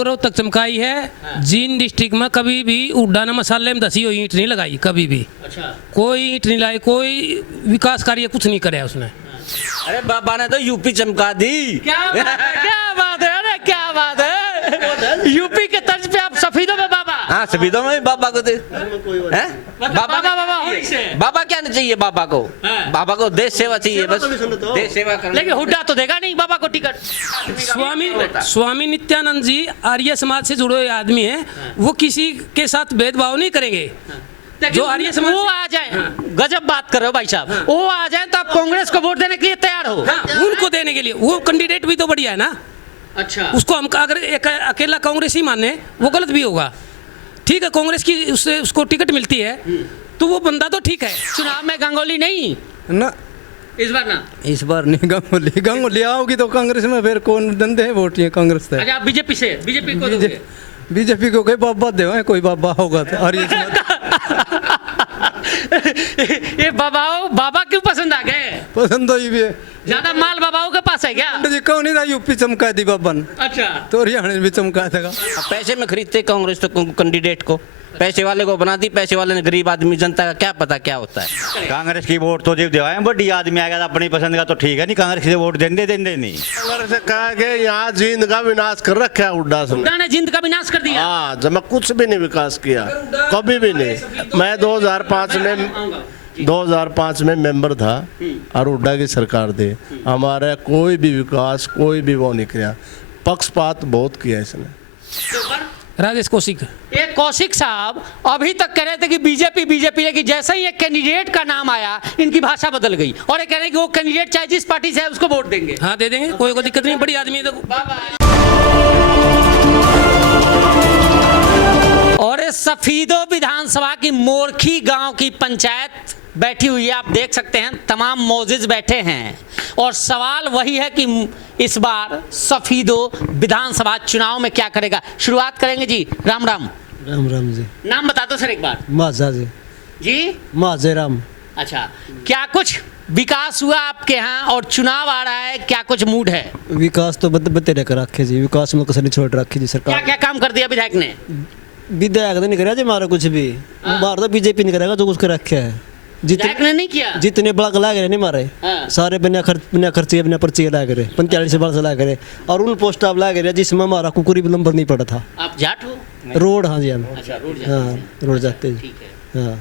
रोहतक चमकाई है। जींद डिस्ट्रिक्ट में कभी भी उड्डा न मसाले में धसी हुई ईंट नहीं लगाई कभी भी। अच्छा, कोई ईंट नहीं लाई, कोई विकास कार्य कुछ नहीं करे उसने। अरे बाबा ने तो यूपी चमका दी। क्या बात है, क्या बात है, अरे क्या बात है। यूपी के तर्ज पे आप सफीदों में बाबा। हाँ, सफीदों में भी बाबा को दे। हैं? बाबा बाबा होने से। बाबा क्या नहीं चाहिए बाबा को? हाँ। बाबा को देश सेवा चाहिए, बस देश सेवा करना। लेकिन हुड्डा तो देगा नहीं बाबा को टिकट। स्वामी नित्यानंद जी आर्य समाज से जुड़े हुए आदमी हैं, वो किसी के साथ भेदभाव नहीं करेंगे। जो आर्य समाज वो आ जाए, गजब बात कर रहे हो भाई साहब, वो आ जाए तो आप कांग्रेस को वोट देने के लिए तैयार हो? उनको देने के लिए वो कैंडिडेट भी तो बढ़िया है ना। अच्छा, उसको हम अगर एक अकेला कांग्रेस ही माने वो गलत भी होगा। ठीक है, कांग्रेस की उससे उसको टिकट मिलती है तो वो बंदा तो ठीक है। चुनाव में गंगोली नहीं ना, इस बार ना। इस बार नहीं। गांगुली आओगी तो कांग्रेस में फिर कौन धंधे है वोट ये कांग्रेस से। अच्छा, आप बीजेपी से, बीजेपी को दोगे? बीजेपी को कोई बाबा दे, कोई बाबा होगा तो आर्य ये बाबा क्यों पसंद आ गए? पसंद हुई भी है ज्यादा माल बाबाओं के पास है क्या? जी। कौन नहीं था यूपी चमका दी बाबा ने, अच्छा, तो हरियाणा में भी चमका देगा। अब पैसे में खरीदते कांग्रेस तो कैंडिडेट को, पैसे वाले को बना दी। पैसे वाले ने गरीब आदमी जनता का क्या पता क्या होता है। कांग्रेस की वोट तो जब दिवाए बड़ी आदमी आ गया अपनी पसंद का तो ठीक है, नहीं कांग्रेस से वोट देंगे नहीं। कांग्रेस से कहा कि यहाँ जींद का विनाश कर रखा है हुड्डा से। हुड्डा ने जिंद का विनाश कर दिया। हाँ, जब मैं कुछ भी नहीं विकास किया, कभी भी नहीं। मैं 2005 में मेंबर था और हुड्डा की सरकार थी। हमारे कोई भी विकास, कोई भी वो नहीं किया। पक्षपात बहुत किया इसने। राजेश कौशिक, ये कौशिक साहब अभी तक कह रहे थे कि बीजेपी, लेकिन जैसे ही एक कैंडिडेट का नाम आया इनकी भाषा बदल गई और ये कह रहे हैं कि वो कैंडिडेट चाहे जिस पार्टी से है उसको वोट देंगे। हाँ दे देंगे, कोई दिक्कत नहीं, बड़ी आदमी है तो। और इस सफीदो विधानसभा की मोरखी गांव की पंचायत बैठी हुई है, आप देख सकते हैं तमाम मौजिज बैठे हैं और सवाल वही है कि इस बार सफीदो विधानसभा चुनाव में क्या करेगा। शुरुआत करेंगे जी। राम राम। राम राम जी। नाम बता दो सर एक बार। माजा जी। जी माजे राम। अच्छा, क्या कुछ विकास हुआ आपके यहाँ और चुनाव आ रहा है, क्या कुछ मूड है? विकास तो बतेरे कर रखे जी, विकास में कसर नहीं छोड़ रखी जी क्या सरकार। क्या काम कर दिया विधायक ने? विधायक तो नहीं करेगा जी हमारा कुछ भी, हमारा तो बीजेपी नहीं करेगा जो उसको रखे है। विधायक ने नहीं किया? जितने बड़ा ला रहे नहीं मारे, हाँ। सारे बिना खर्चे बिना पर्ची ला करे 45 वर्ष ला करे और उन पोस्ट आप ला करे जिसमें हमारा कुकुरी भी नंबर नहीं पड़ा था। आप जाट हो? रोड, हाँ जी हम। अच्छा, रोड जाते हाँ, हैं। रोड जाते हैं। ठीक है। हाँ,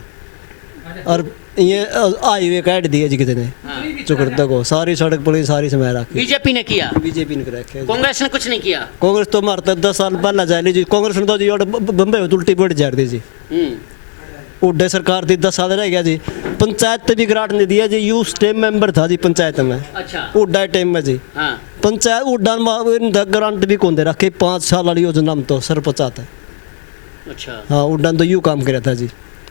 और ये हाईवे काट दिया जी कितने चुकड़ता को, सारी सड़क पुलिस सारी समय रखी। बीजेपी ने किया, बीजेपी ने रखे। कांग्रेस ने कुछ नहीं किया। कांग्रेस तो मारता 10 साल पहले जा ली जी। कांग्रेस ने तो जी बम्बई में उल्टी पड़ जा रही जी। उड्डे सरकार थी 10 साल रह गया जी। पंचायत भी ग्रांट नहीं दिया जी। यू स्टेम मेंबर था जी पंचायत में। अच्छा, उड्डा टाइम में जी। हाँ। पंचायत उड्डा ग्रांट भी कौन दे रखे 5 साल वाली योजना में तो सरपंच आता। अच्छा, हाँ, उड्डा तो यू काम कर था जी।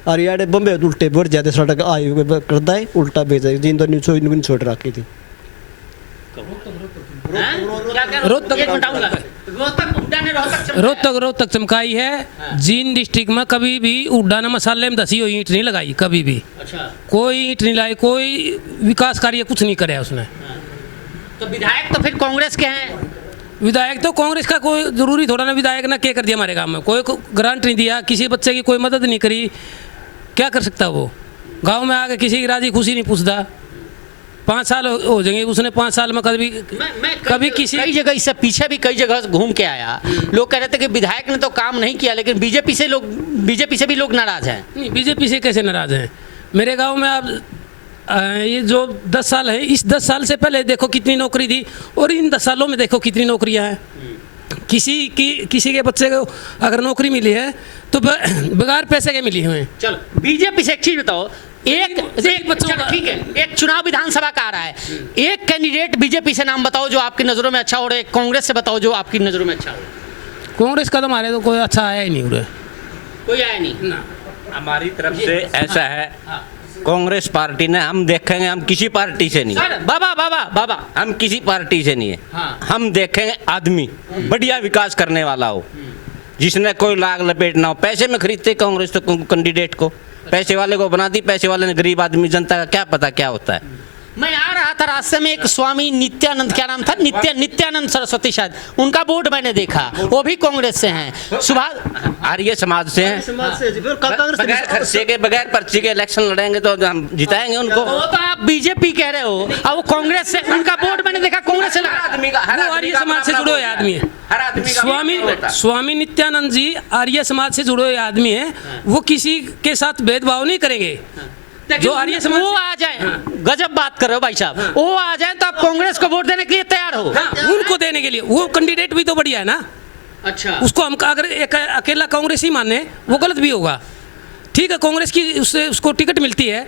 और यार बम्बे उल्टे बढ़ जाते सड़क आयु करता है उल्टा भेजा जिन तो न्यूज छोड़ रखी थी। रोहतक चमकाई है। जींद डिस्ट्रिक्ट में कभी भी उड्डा न मसाले में धसी हुई ईंट नहीं लगाई कभी भी। अच्छा, कोई ईंट नहीं लाई, कोई विकास कार्य कुछ नहीं करे उसने। तो विधायक तो फिर कांग्रेस के हैं? विधायक तो कांग्रेस का कोई जरूरी थोड़ा ना। विधायक ने क्या कर दिया हमारे गांव में? कोई ग्रांट नहीं दिया, किसी बच्चे की कोई मदद नहीं करी। क्या कर सकता वो? गांव में आके किसी की राजी खुशी नहीं पूछता। 5 साल हो जाएंगे, उसने 5 साल में कभी किसी कई जगह इससे पीछे भी कई जगह घूम के आया। लोग कह रहे थे कि विधायक ने तो काम नहीं किया, लेकिन बीजेपी से भी लोग नाराज हैं। नहीं, बीजेपी से कैसे नाराज हैं? मेरे गांव में आप ये जो 10 साल है, इस 10 साल से पहले देखो कितनी नौकरी थी और इन 10 सालों में देखो कितनी नौकरियां हैं। किसी के बच्चे को अगर नौकरी मिली है तो बगैर पैसे के मिली हुए हैं। चलो, बीजेपी से एक चीज बताओ। एक बच्चों का ठीक है, एक चुनाव विधानसभा का आ रहा है, एक कैंडिडेट बीजेपी से नाम बताओ जो आपकी नजरों में अच्छा हो, और एक कांग्रेस से बताओ जो आपकी नजरों में अच्छा हो। कांग्रेस का तो हमारे तो कोई अच्छा आया ही नहीं उधर, कोई आया नहीं ना। हमारी तरफ से ऐसा है, कांग्रेस पार्टी ने हम देखेंगे, हम किसी पार्टी से नहीं, बाबा हम किसी पार्टी से नहीं है। हाँ। हम देखेंगे आदमी बढ़िया विकास करने वाला हो, जिसने कोई लाग लपेट ना हो। पैसे में खरीदते कांग्रेस तो कैंडिडेट को, पैसे वाले को बना दी। पैसे वाले ने गरीब आदमी जनता का क्या पता क्या होता है। मैं आ रहा रहा था रास्ते में एक स्वामी नित्यानंद, क्या नाम था, नित्यानंद सरस्वती शायद, उनका बोर्ड मैंने देखा, वो भी कांग्रेस से हैं। सुभाष आर्य समाज से हैं, समाज से जी, फिर कांग्रेस बगैर खर्चे के बगैर पर्ची के इलेक्शन लड़ेंगे तो हम जिताएंगे उनको। वो तो आप बीजेपी कह रहे हो, और वो कांग्रेस से, उनका बोर्ड मैंने देखा कांग्रेस से लगा। आदमी का वो आर्य समाज से जुड़े हुए आदमी है। हर आदमी का स्वामी होता है। स्वामी नित्यानंद जी आर्य समाज से जुड़े हुए आदमी हैं, वो किसी के साथ भेदभाव नहीं करेंगे। जो आर्य समाज वो आ जाए, गजब बात कर रहे हो भाई साहब, वो आ जाए तो आप कांग्रेस को वोट देने के लिए तैयार हो? उनको देने के लिए, वो कैंडिडेट भी तो बढ़िया है ना। अच्छा, उसको हम अगर एक अकेला कांग्रेस ही माने वो गलत भी होगा। ठीक है, कांग्रेस की उससे उसको टिकट मिलती है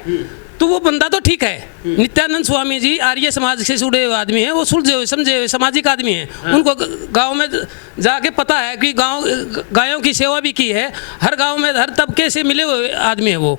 तो वो बंदा तो ठीक है। नित्यानंद स्वामी जी आर्य समाज से जुड़े हुए आदमी हैं, वो सुलझे हुए समझे हुए सामाजिक आदमी हैं। उनको गांव में जाके पता है कि गायों की सेवा भी की है, हर गांव में हर तबके से मिले हुए आदमी है, वो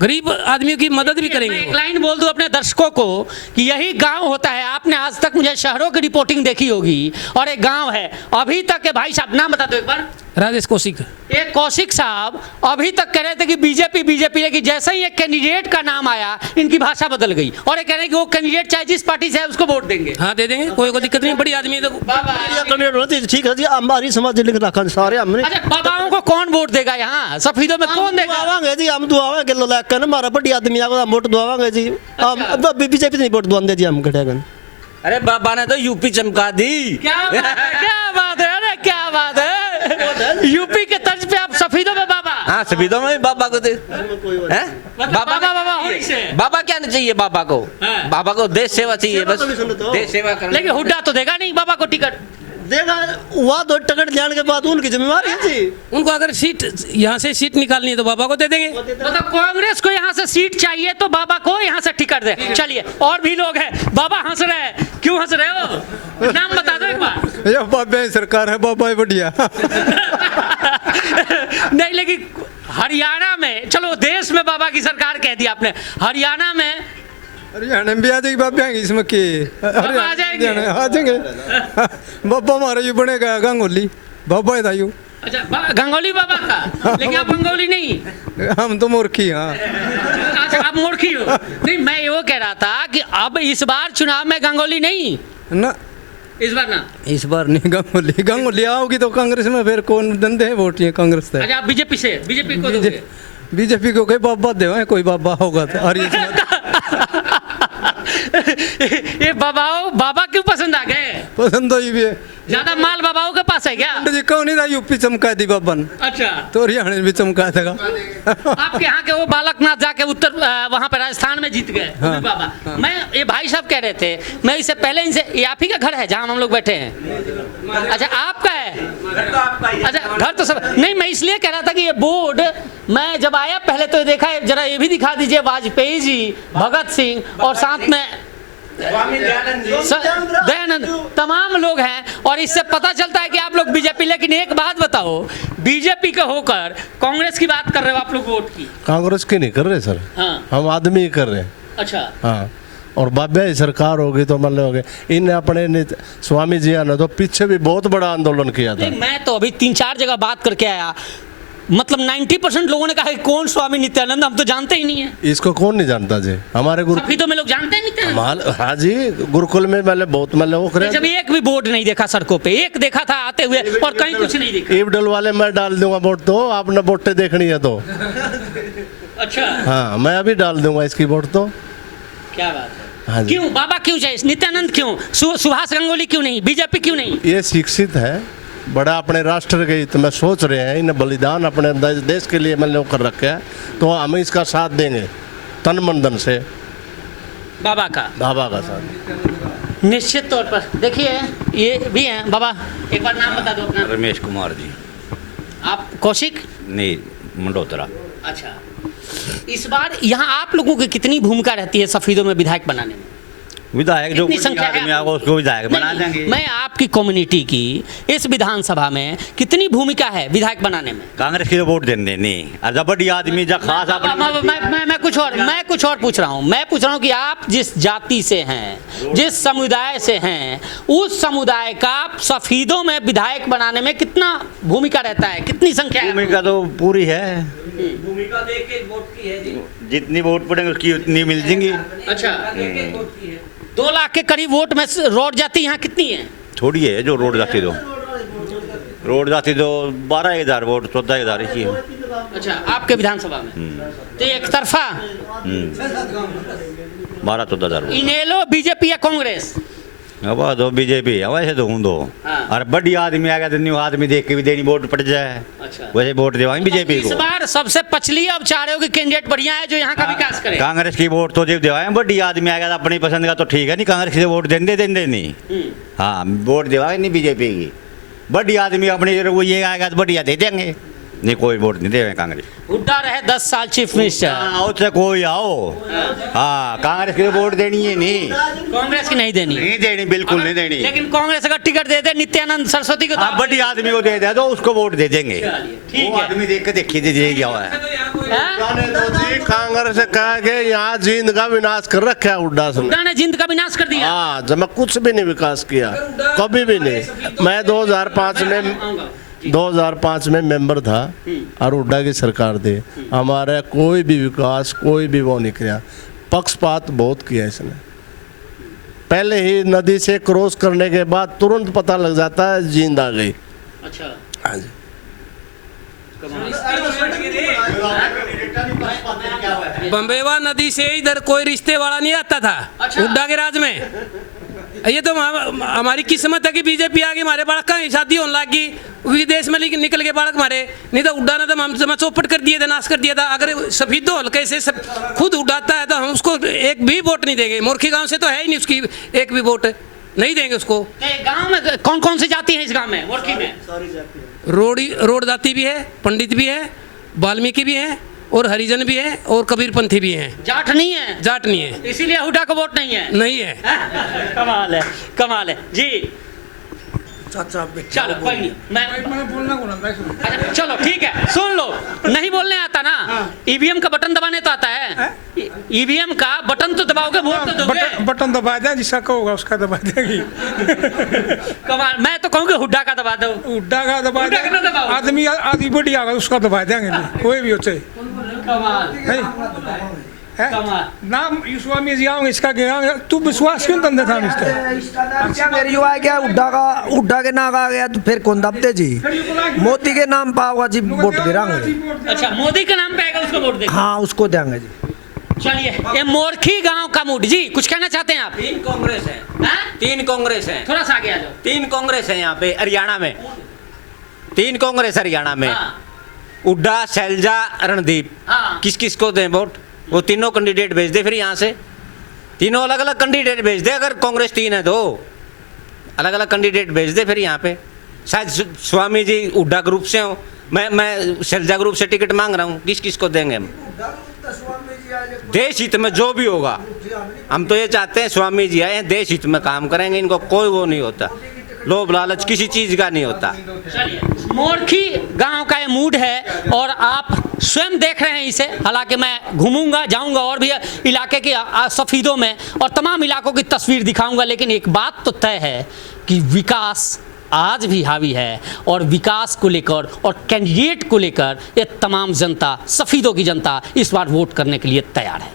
गरीब आदमियों की मदद भी करेंगे। मैं एक लाइन बोल दूं अपने दर्शकों को कि यही गांव होता है। आपने आज तक मुझे शहरों की रिपोर्टिंग देखी होगी, और एक गांव है अभी तक के, भाई साहब नाम बता दो एक बार। राजेश कौशिक, एक कौशिक साहब अभी तक कह रहे थे कि बीजेपी बीजेपी, लेकिन जैसे ही एक कैंडिडेट का नाम आया इनकी भाषा बदल गई, और ये कह रहे हैं कि वो कैंडिडेट चाहे जिस पार्टी से है उसको वोट देंगे। हाँ दे देंगे, कोई दिक्कत नहीं, बड़ी आदमी है तो। कैंडिडेट होना चाहिए, ठीक है जी, हमारी समाज लिख रखा सारे हमने। अच्छा, बाबाओं को कौन वोट देगा यहाँ सफीदों में, कौन देगा? दुआवांगे जी, हम दुआवांगे लो लाख ना, हमारा बड़ी आदमी आगो हम वोट दुआवांगे जी। हम बीजेपी नहीं वोट दुआंदे जी, हम घटेगा। अरे बाबा ने तो यूपी चमका दी। क्या बात है, क्या बात है, अरे क्या बात है, यूपी के तर्ज पे आप सफीदों में बाबा। हाँ, सफीदों में बाबा को दे हैं? बाबा बाबा होने से। बाबा क्या नहीं चाहिए बाबा को? हाँ। बाबा को देश सेवा चाहिए बस, सेवा तो नहीं सुनते हो। देश सेवा करना। लेकिन हुड्डा तो देगा नहीं बाबा को टिकट। देगा वहाँ तो टिकट जाने के बाद उनकी जिम्मेवारी है जी। उनको अगर सीट यहाँ से सीट निकालनी है तो बाबा को दे देंगे। मतलब कांग्रेस को यहाँ से सीट चाहिए तो बाबा को यहाँ से टिकट दे। चलिए, और भी लोग हैं। बाबा हंस रहे हैं, क्यों हंस रहे हो? नाम बता दो एक बार। ये बाबा ही सरकार है, बाबा ही बढ़िया। नहीं, लेकिन हरियाणा में, चलो देश में बाबा की सरकार कह दी आपने, हरियाणा में हरियाणा में भी आ जाएगी बाबा आएंगे इसमें के आ जाएंगे। आ जाएंगे। बाबा हमारा ये बनेगा गंगोली, बाबा था यू। अच्छा, गंगोली बाबा का, लेकिन आप गंगोली नहीं। हम तो मूर्खी। हाँ, अच्छा, आप मूर्खी हो। नहीं, मैं वो कह रहा था कि अब इस बार चुनाव में गंगोली नहीं, ना इस बार ना। इस बार नहीं गंगोली। गंगोली आओगी तो कांग्रेस में फिर कौन धंधे हैं वोट? ये कांग्रेस है। अच्छा, आप बीजेपी से, बीजेपी को दोगे? बीजेपी को कहीं बाबा देवा, कोई बाबा होगा तो। और ये बाबा क्यों पसंद आ गए? पसंद तो ये भी है। ज्यादा माल बाबाओं के पास है क्या? जी कौन ही था यूपी चमका दी बाबा ने, अच्छा, तो हरियाणा में भी चमका देगा। आपके यहाँ के वो बालकनाथ जाके उत्तर वहाँ पे राजस्थान में जीत गए वो भी बाबा। मैं, ये भाई साहब कह रहे थे, मैं इससे पहले इनसे, ये आप ही का घर है जहाँ हम लोग बैठे हैं? अच्छा, आपका है? अच्छा, घर तो सब नहीं। मैं इसलिए कह रहा था कि ये बोर्ड, मैं जब आया पहले तो देखा है, जरा ये भी दिखा दीजिए, वाजपेयी जी, भगत सिंह और साथ में दयानंद, तमाम लोग हैं, और इससे पता चलता है कि आप लोग बीजेपी। लेकिन एक बात बताओ, बीजेपी के होकर कांग्रेस की बात कर रहे हो आप लोग वोट की? कांग्रेस की नहीं कर रहे सर, हाँ। हम आदमी ही कर रहे हैं। अच्छा, हाँ, और बाबा ही सरकार होगी तो मान लोगे। इन अपने स्वामी जी ने तो पीछे भी बहुत बड़ा आंदोलन किया था। नहीं, मैं तो अभी 3-4 जगह बात करके आया, मतलब 90% लोगों ने कहा कि कौन स्वामी नित्यानंद, हम तो जानते ही नहीं है। इसको कौन नहीं जानता जी? हमारे गुरु, अभी तो में लोग जानते हैं नित्यानंद। हाँ जी, गुरुकुल में मैंने बहुत वो करे। जब एक भी बोर्ड नहीं देखा सड़कों पे, एक देखा था आते हुए, और कहीं कुछ नहीं देखा। ईव डलवाले मैं डाल दूंगा वोट, तो आपने वोटें देखनी है तो। अच्छा, हाँ, मैं अभी डाल दूंगा इसकी वोट तो। क्या बात है? हाँ जी। क्यों बाबा क्यों चाहिए? नित्यानंद क्यों? सुभाष गंगोली क्यों नहीं? बीजेपी क्यों नहीं? ये शिक्षित है, बड़ा अपने राष्ट्र के हित में सोच रहे हैं, इन बलिदान अपने देश के लिए मैंने कर रखे है, तो हम इसका साथ देंगे तन मन धन से। बाबा का साथ निश्चित तौर पर। देखिए, ये भी हैं बाबा, एक बार नाम बता दो अपना। रमेश कुमार जी। आप कौशिक? नहीं, मंडोतरा। अच्छा, इस बार यहाँ आप लोगों की कितनी भूमिका रहती है सफीदों में विधायक बनाने में? विधायक जो कितनी संख्या है? आदमी आएगा उसको विधायक बना नहीं, देंगे। मैं आपकी कम्युनिटी की इस विधानसभा में कितनी भूमिका है विधायक बनाने में? कांग्रेस की वोट देने नहीं, और जब बड़ी आदमी जब खास मैं कुछ और पूछ रहा हूँ। मैं पूछ रहा हूँ कि आप जिस जाति से हैं, जिस समुदाय से हैं, उस समुदाय का सफीदों में विधायक बनाने में कितना भूमिका रहता है, कितनी संख्या है? भूमिका तो पूरी है, भूमिका देख के वोट की है जी। जितनी वोट पड़ेंगे उसकी उतनी मिल जाएंगी। अच्छा, 2 लाख के करीब वोट में रोड जाति यहाँ कितनी है? थोड़ी है जो रोड जाती दो 12,000 वोट 14,000 इसी है। अच्छा, आपके विधानसभा में तो एक तरफा 12-14,000 वोट इनेलो बीजेपी या कांग्रेस? अब दो बीजेपी वैसे तो हूँ दो हाँ। और बड़ी आदमी आ गया तो न्यू आदमी देख के भी देनी वोट पड़ जाए। अच्छा। वैसे वोट देवाएं बीजेपी इस को। बार सबसे पछली अब चाह रहे हो कि कैंडिडेट बढ़िया है जो यहाँ का विकास करे? कांग्रेस की वोट तो जब देवाएं बड़ी आदमी आ गया तो अपनी पसंद का तो ठीक है नहीं कांग्रेस से वोट देंगे नहीं। हाँ वोट देवाएं नहीं बीजेपी की बड़ी आदमी अपनी वो ये आएगा तो बढ़िया दे देंगे नहीं कोई वोट नहीं देवे कांग्रेस। हुड्डा रहे 10 साल चीफ मिनिस्टर। आओ से कोई आओ हाँ कांग्रेस की वोट देनी है नहीं कांग्रेस की नहीं देनी बिल्कुल नहीं देनी। लेकिन कांग्रेस अगर टिकट दे दे नित्यानंद सरस्वती को तो हाँ बड़ी आदमी को दे दे तो उसको वोट दे देंगे। ठीक वो है। आदमी देख के देखिए दे क्या हुआ है। हाँ? जी कांग्रेस से कहा कि यहाँ जींद का विनाश कर रखा है हुड्डा से। हुड्डा ने जिंद का विनाश कर दिया। हाँ जब मैं कुछ भी नहीं विकास किया कभी भी नहीं। मैं 2005 में मेंबर था और हुड्डा की सरकार थी। हमारा कोई भी विकास कोई भी वो नहीं किया। पक्षपात बहुत किया इसने। पहले ही नदी से क्रॉस करने के बाद तुरंत पता लग जाता है जींद आ गई। अच्छा, हाँ जी। बम्बेवा नदी से इधर कोई रिश्ते वाला नहीं आता था अच्छा। हुड्डा के राज में। ये तो हमारी किस्मत है कि बीजेपी आ गई हमारे बालक का शादी होने लगी विदेश में निकल के बालक हमारे नहीं तो हुड्डा ने तो हम चौपट कर दिए थे नाश कर दिया था। अगर सफीदो हल्के से सब खुद उड़ाता है तो हम उसको एक भी वोट नहीं देंगे। मोरखी गांव से तो है ही नहीं उसकी एक भी वोट नहीं देंगे उसको। गांव में कौन कौन सी जाति है इस गांव में मुर्खी में? रोड जाति भी है पंडित भी है वाल्मीकि भी है और हरिजन भी है और कबीरपंथी भी हैं। जाट नहीं है? जाट नहीं है इसीलिए हुड्डा को वोट नहीं है। नहीं है। कमाल है जी। चलो कोई नहीं मैं बोलना को ना अच्छा चलो ठीक है सुन लो। नहीं बोलने आता ना ईवीएम का बटन दबाने तो आता है। ईवीएम का बटन तो दबाओगे वोट तो दोगे। बटन दबा दें जिसका कहोगा उसका दबा देगी। कमाल। मैं तो कहूँगी हुड्डा का दबा दो। हुड्डा का दबा हुड्डा का ना दबाओ। आदमी आदमी बड़ी आ गया उसका दबा देंगे नहीं, कोई भी होते कमाल है कमाल। नाम स्वामी जी आओगे इसका गया तू विश्वास क्यों तंदे था क्या मेरी जो है क्या उड्डा के नाम आ गया तो फिर कौन दबते जी मोदी के नाम पाओगा जी वोट गिराएंगे। अच्छा मोदी के नाम पे आएगा उसको वोट देंगे। हाँ उसको देंगे जी। चलिए ये मोरखी गांव का मूड जी कुछ कहना चाहते हैं आप? 3 कांग्रेस है हाँ? 3 कांग्रेस है थोड़ा सा आगे आ जाओ। 3 कांग्रेस है यहाँ पे हरियाणा में 3 कांग्रेस हरियाणा में हाँ। हुड्डा शैलजा रणदीप हाँ। किस किस को दें वोट? वो तीनों कैंडिडेट भेज दे फिर यहाँ से तीनों अलग अलग कैंडिडेट भेज दे। अगर कांग्रेस 3 है तो अलग अलग कैंडिडेट भेज दे फिर यहाँ पे। शायद स्वामी जी हुड्डा ग्रुप से हो मैं शैलजा ग्रुप से टिकट मांग रहा हूँ। किस किस को देंगे हम? देश हित में जो भी होगा हम तो ये चाहते हैं स्वामी जी आए देश हित में काम करेंगे। इनको कोई वो नहीं होता लोभ लालच किसी चीज का नहीं होता। चलिए मोरखी गांव का ये मूड है और आप स्वयं देख रहे हैं इसे। हालांकि मैं घूमूंगा जाऊंगा और भी इलाके के सफीदों में और तमाम इलाकों की तस्वीर दिखाऊंगा। लेकिन एक बात तो तय है कि विकास आज भी हावी है और विकास को लेकर और कैंडिडेट को लेकर ये तमाम जनता सफीदों की जनता इस बार वोट करने के लिए तैयार है।